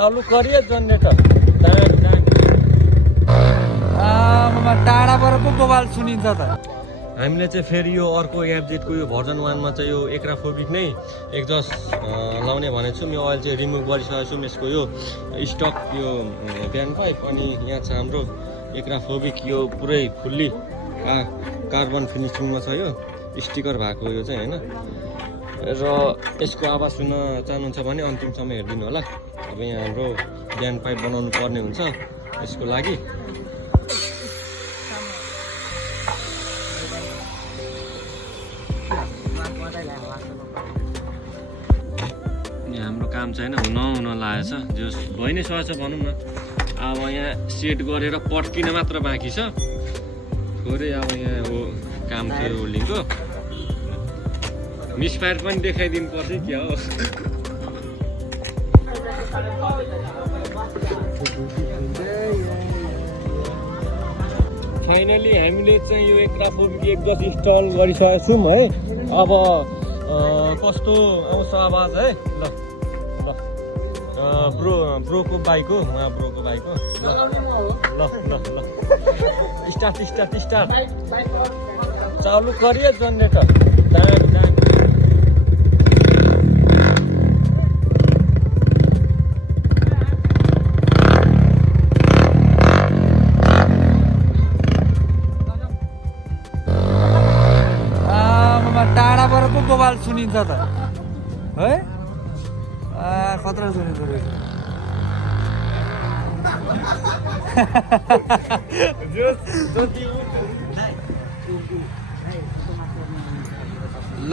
चालू करिए जनरेटर टाढाबाट पो बवाल सुनिन्छ त। हामीले चाहिँ फेरि यो अर्को एफजेडको यो भर्जन 1मा चाहिँ यो एक्राफोबिक नै एक्जस्ट लाउने भनेको छौँ। यो अहिले चाहिँ रिमुभ गरिसकेको छौँ। यसको यो स्टक यो ब्यान्ड पाइप अनि यहाँ छ हाम्रो एक्राफोबिक यो पुरै फुल्ली कार्बन फिनिसिङमा छ। यो स्टिकर भएको यो चाहिँ होइन। र यसको आवाज सुन्न चाहनुहुन्छ भने अन्तिमसम्म हेरिदिनु होला। अब यहाँ हाम्रो ब्यान्ड पाइप बनाउनु पर्ने हुन्छ यसको लागि। हाम्रो काम चाहिँ होइन हुन लागेछ जो भइ नै सकेछ भनौँ न। अब यहाँ सेट गरेर पड्किन मात्र बाँकी छ थोरै। अब यहाँ हो काम थियो होल्डिङको। मिसफायर पनि देखाइदिनु पर्छ क्या हो। फाइनली हामीले चाहिँ यो एक्राफोबिक एक्जस्ट इन्स्टल गरिसकेका छौँ है। अब कस्तो आउँछ आवाज है। ल ब्रोको बाइक हो, उहाँ ब्रोको बाइक हो। ल स्टार्ट चालू करिए जनरेटर टाढाबाट पो बवाल सुनिन्छ त है। खतरा सुनिन्छ रहेछ। ल